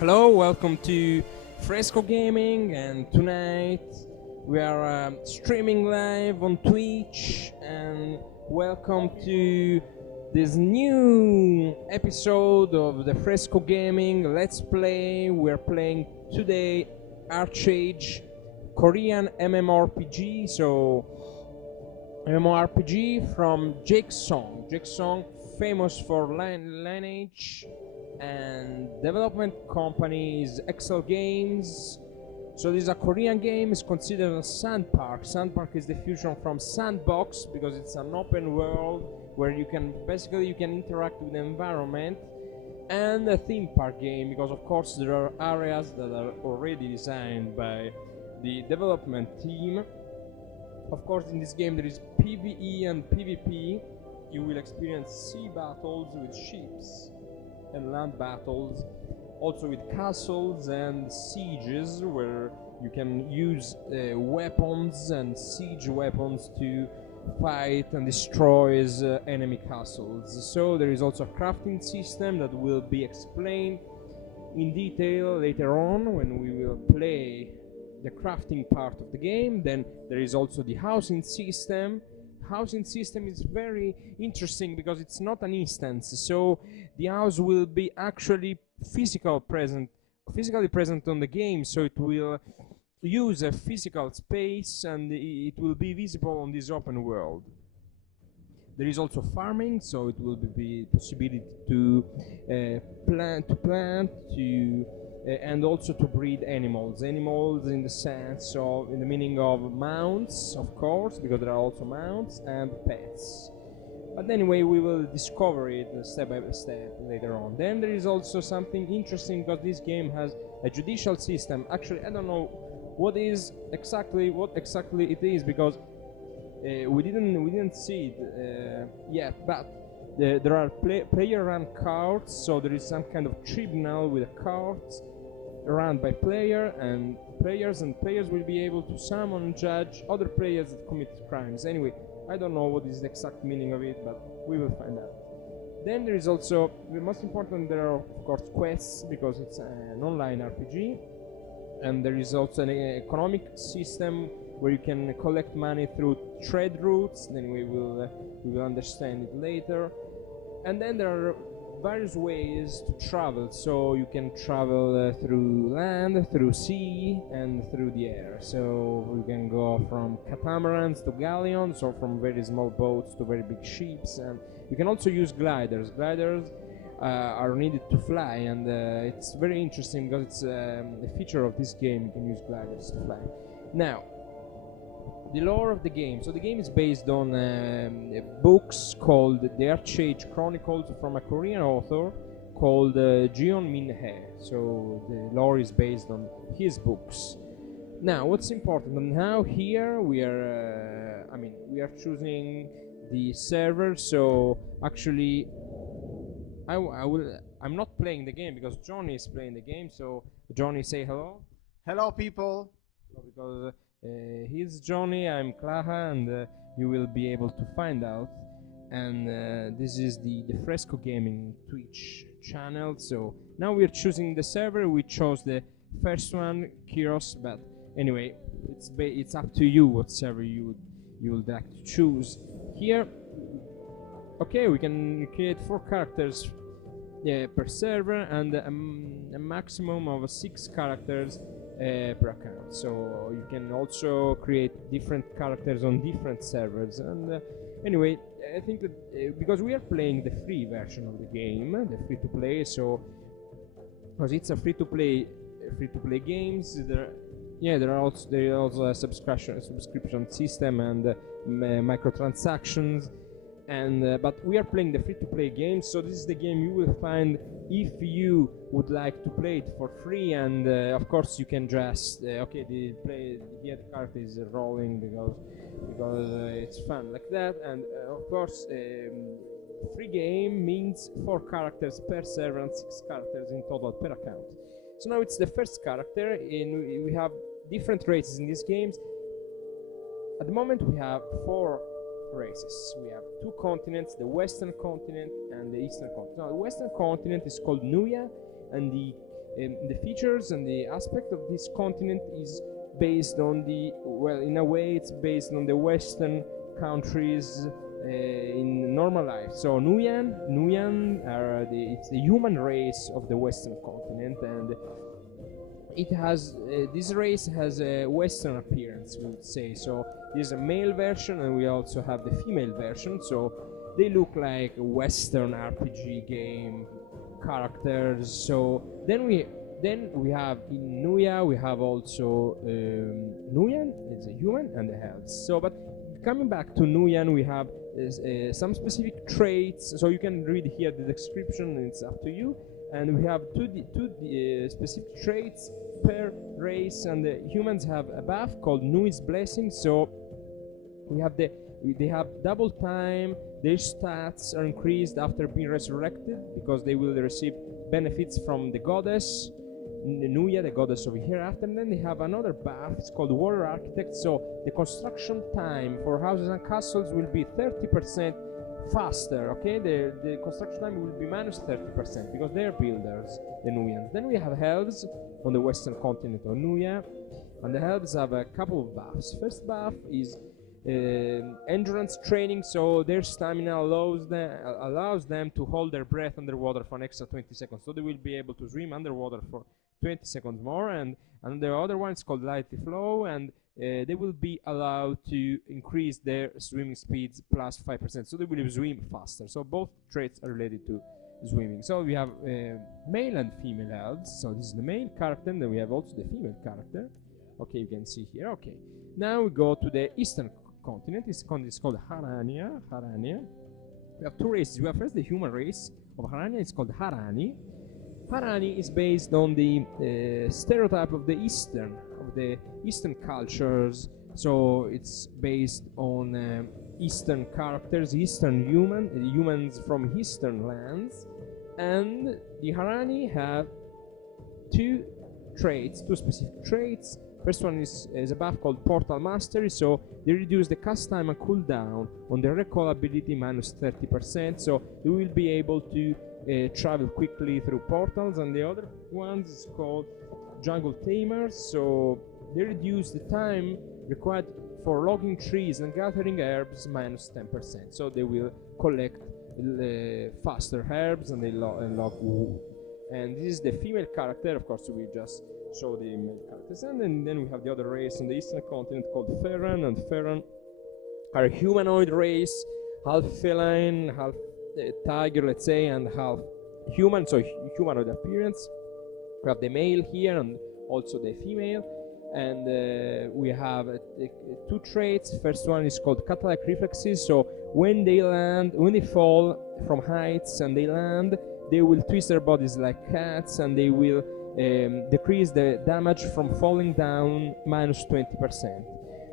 Hello, welcome to Fresco Gaming, and tonight we are streaming live on Twitch, and welcome to this new episode of the Fresco Gaming Let's Play. We're playing today ArcheAge, Korean MMORPG, so MMORPG from Jake Song. Jake Song, famous for Lineage, and development company is Excel Games. So this is a Korean game. It's considered a sandpark. Sandpark is the fusion from sandbox because it's an open world where you can interact with the environment, and a theme park game because of course there are areas that are already designed by the development team. Of course, in this game there is PvE and PvP. You will experience sea battles with ships and land battles, also with castles and sieges where you can use weapons and siege weapons to fight and destroy enemy castles. So there is also a crafting system that will be explained in detail later on when we will play the crafting part of the game. Then there is also the housing system. Housing system is very interesting because it's not an instance, so the house will be actually physically present on the game, so it will use a physical space and it will be visible on this open world. There is also farming, so it will be possibility to plant, and also to breed animals in the sense of, in the meaning of mounts, of course, because there are also mounts and pets. But anyway, we will discover it step by step later on. Then there is also something interesting because this game has a judicial system. Actually, I don't know what exactly it is because we didn't see it yet. But there are player-run cards, so there is some kind of tribunal with cards run by players, and players will be able to summon and judge other players that commit crimes. Anyway, I don't know what is the exact meaning of it, but we will find out. Then there is also, the most important, there are of course quests because it's an online RPG, and there is also an economic system where you can collect money through trade routes. Then we will understand it later. And then there are various ways to travel, so you can travel through land, through sea, and through the air. So we can go from catamarans to galleons, or from very small boats to very big ships, and you can also use gliders. Gliders are needed to fly, and it's very interesting because it's a feature of this game. You can use gliders to fly. Now, the lore of the game. So the game is based on books called the ArcheAge Chronicles from a Korean author called Jeon Min-hye. So the lore is based on his books. Now, what's important? And now here we are. We are choosing the server. So actually, I'm not playing the game because Johnny is playing the game. So Johnny, say hello. Hello, people. So because he's Johnny, I'm Klaha, and you will be able to find out. And this is the Fresco Gaming Twitch channel. So now we're choosing the server. We chose the first one, Kyros, but anyway, it's up to you what server you would like to choose. Here, okay, we can create 4 characters per server, and a maximum of 6 characters per account. So you can also create different characters on different servers. And anyway, I think that because we are playing the free version of the game, the free-to-play, so because it's a free-to-play games, there are also a subscription system and microtransactions. And but we are playing the free-to-play game, so this is the game you will find if you would like to play it for free. And of course you can just the card is rolling because it's fun like that. And of course free game means 4 characters per server and 6 characters in total per account. So now it's the first character, and we have different races in these games. At the moment we have 4 races. We have 2 continents, the Western continent and the Eastern continent. Now, the Western continent is called Nuya, and the the features and the aspect of this continent is based on the, well, in a way it's based on the Western countries in normal life. So Nuyan are it's the human race of the Western continent, and it has this race has a Western appearance, we would say. So there's a male version, and we also have the female version. So they look like a Western RPG game characters. So then we have in Nuya we have also Nuyan, it's a human, and the elves. So, but coming back to Nuyan, we have some specific traits. So you can read here the description, and it's up to you. And we have two specific traits per race, and the humans have a buff called Nui's Blessing. So we have they have double time. Their stats are increased after being resurrected because they will receive benefits from the goddess Nuya, the goddess of hereafter. And then they have another buff, it's called Warrior Architect. So the construction time for houses and castles will be 30% faster. Okay, the construction time will be minus 30% because they are builders, the Nuyans. Then we have elves on the western continent of Nuya, and the elves have a couple of buffs. First buff is endurance training, so their stamina allows them to hold their breath underwater for an extra 20 seconds. So they will be able to swim underwater for 20 seconds more. And the other one is called Light Flow, and they will be allowed to increase their swimming speeds plus 5%. So they will swim faster. So both traits are related to swimming. So we have male and female elves. So this is the male character, and then we have also the female character. Okay, you can see here. Okay, now we go to the eastern continent. This continent is called Harania. We have two races. We have first the human race of Harania. It's called Harani. Harani is based on the stereotype of the Eastern cultures. So it's based on Eastern characters, Eastern humans from Eastern lands, and the Harani have two specific traits. First one is a buff called Portal Mastery, so they reduce the cast time and cooldown on the recall ability minus 30%, so you will be able to travel quickly through portals. And the other one is called Jungle Tamers, so they reduce the time required for logging trees and gathering herbs minus 10%, so they will collect faster herbs and they log wood. And this is the female character. Of course, we just show the male characters, and then we have the other race on the eastern continent called Ferran, and Ferran are a humanoid race, half feline, half tiger, let's say, and half human, so humanoid appearance. We have the male here and also the female, and we have two traits. First one is called cat-like reflexes, so when they fall from heights and they land, they will twist their bodies like cats, and they will decrease the damage from falling down minus 20%.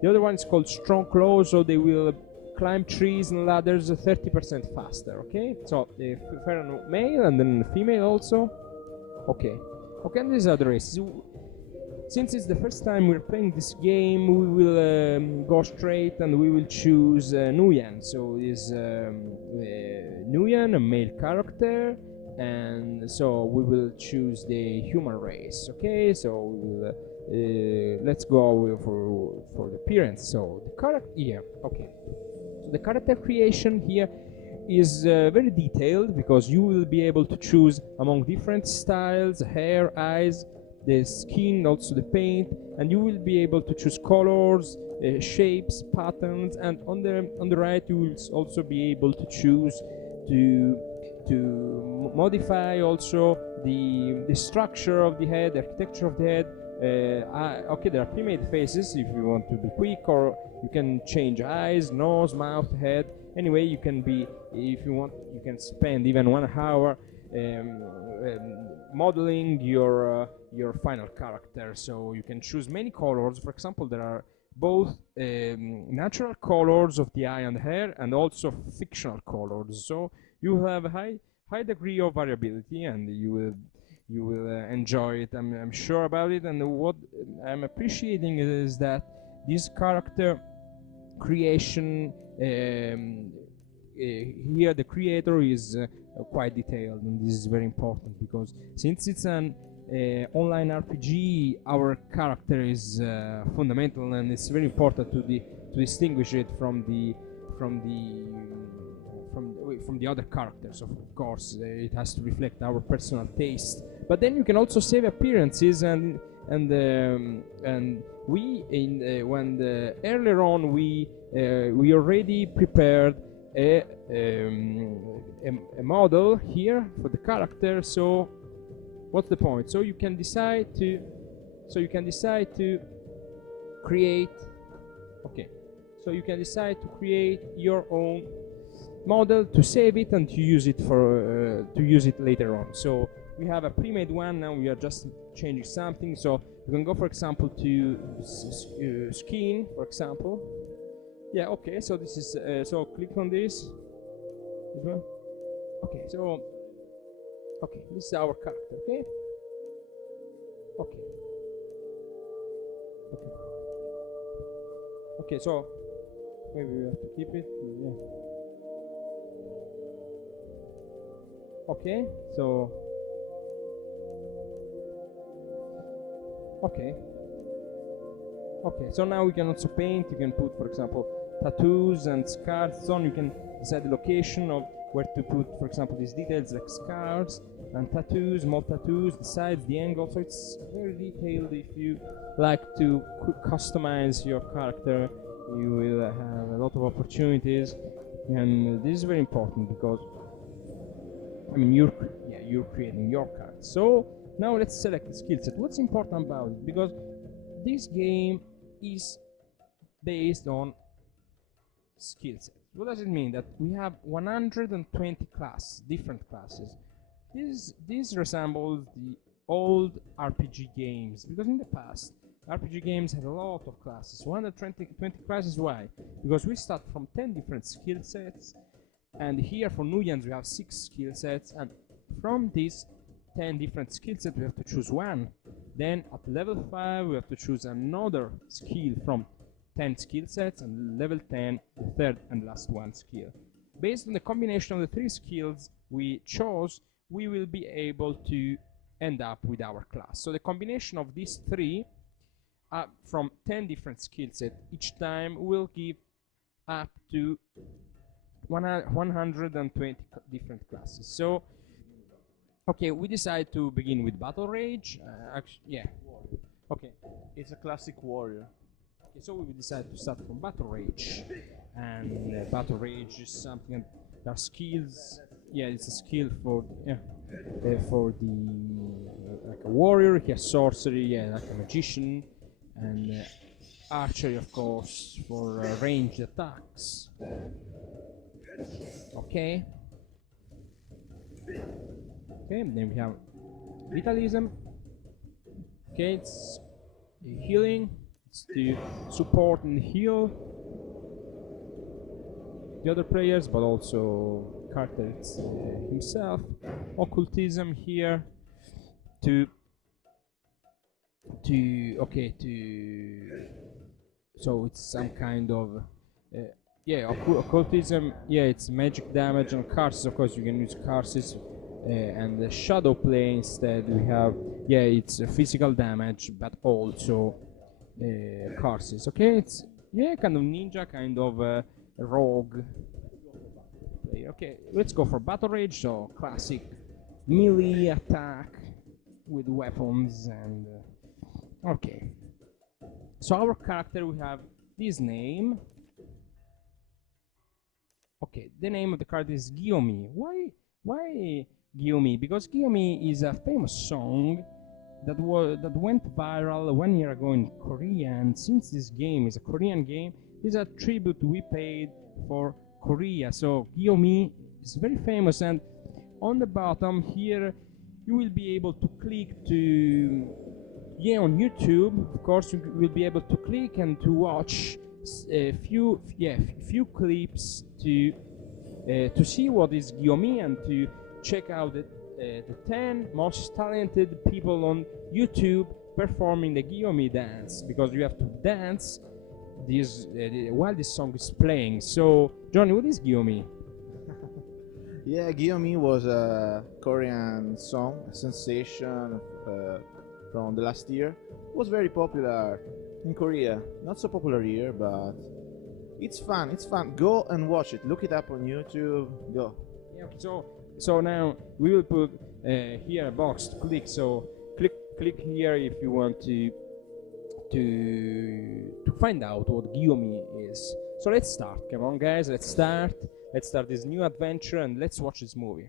The other one is called strong claws, so they will climb trees and ladders 30% faster. Okay, so the male and then female also. Okay, and these are the races. Since it's the first time we're playing this game, we will go straight and we will choose Nuyan. So is Nuyan, a male character, and so we will choose the human race. Okay, so we will let's go for the appearance. So the character here. Okay, so the character creation here is very detailed because you will be able to choose among different styles, hair, eyes, the skin, also the paint, and you will be able to choose colors, shapes, patterns, and on the right you will also be able to choose to modify also the structure of the head, the architecture of the head. Okay, there are pre-made faces if you want to be quick, or you can change eyes, nose, mouth, head. Anyway, you can be, if you want, you can spend even 1 hour modeling your final character. So you can choose many colors. For example, there are both natural colors of the eye and hair, and also fictional colors. So you have a high degree of variability, and you will enjoy it. I'm sure about it. And what I'm appreciating is that this character creation here, the creator is quite detailed, and this is very important because since it's an online RPG, our character is fundamental, and it's very important to distinguish it from the other characters. Of course, it has to reflect our personal taste. But then you can also save appearances, and we earlier on we already prepared a model here for the character. So what's the point? So you can decide to create. Okay, so you can decide to create your own model, to save it, and to use it later on. So we have a pre-made one. Now we are just changing something. So you can go, for example, to skin, for example. Yeah. Okay. So this is so click on this. This one. Okay. So okay, this is our character. Okay. Okay. Okay. Okay. So maybe we have to keep it. Yeah. Okay, so okay, so now we can also paint. You can put, for example, tattoos and scars on. You can decide the location of where to put, for example, these details like scars and tattoos, small tattoos, the sides, the angle. So it's very detailed. If you like to customize your character, you will have a lot of opportunities, and this is very important because, I mean, you're creating your card. So now let's select the skill set. What's important about it? Because this game is based on skill set. What does it mean? That we have 120 different classes. This resembles the old RPG games, because in the past RPG games had a lot of classes. 120 classes. Why? Because we start from 10 different skill sets. And here for Nuyans we have 6 skill sets, and from these 10 different skill sets we have to choose one. Then at level 5 we have to choose another skill from 10 skill sets, and level 10 the third and last one skill. Based on the combination of the 3 skills we chose, we will be able to end up with our class. So the combination of these 3 from 10 different skill sets each time will give up to 120 different classes. So okay, we decide to begin with Battle Rage. Yeah. Okay. It's a classic warrior. Okay, so we decide to start from Battle Rage, and Battle Rage is something that are skills. Yeah, it's a skill for for the like a warrior. He has sorcery, yeah, like a magician, and archery, of course, for ranged attacks. Okay. Okay, then we have Vitalism. Okay, it's healing. It's to support and heal the other players, but also character himself. Occultism here so it's some kind of yeah, occultism. Yeah, it's magic damage on curses. Of course, you can use curses, and the shadow play instead. We have, yeah, it's physical damage, but also curses. Okay, it's, yeah, kind of ninja, kind of rogue player. Okay, let's go for Battle Rage. So classic melee attack with weapons, and okay. So our character, we have this name. Okay, the name of the card is Guillaume. Why Guillaume? Because Guillaume is a famous song that went viral 1 year ago in Korea, and since this game is a Korean game, this is a tribute we paid for Korea. So Guillaume is very famous, and on the bottom here you will be able to click to, yeah, on YouTube, of course, you will be able to click and to watch a few clips to see what is Guillaume, and to check out the 10 most talented people on YouTube performing the Guillaume dance, because you have to dance this while this song is playing. So Johnny, what is Guillaume? Yeah, Guillaume was a Korean song, a sensation from the last year. It was very popular in Korea. Not so popular here, but it's fun. It's fun. Go and watch it. Look it up on YouTube. Go. Yeah, okay, so now we will put here a box to click. So click here if you want to find out what Guillaume is. So let's start. Come on, guys. Let's start this new adventure and let's watch this movie.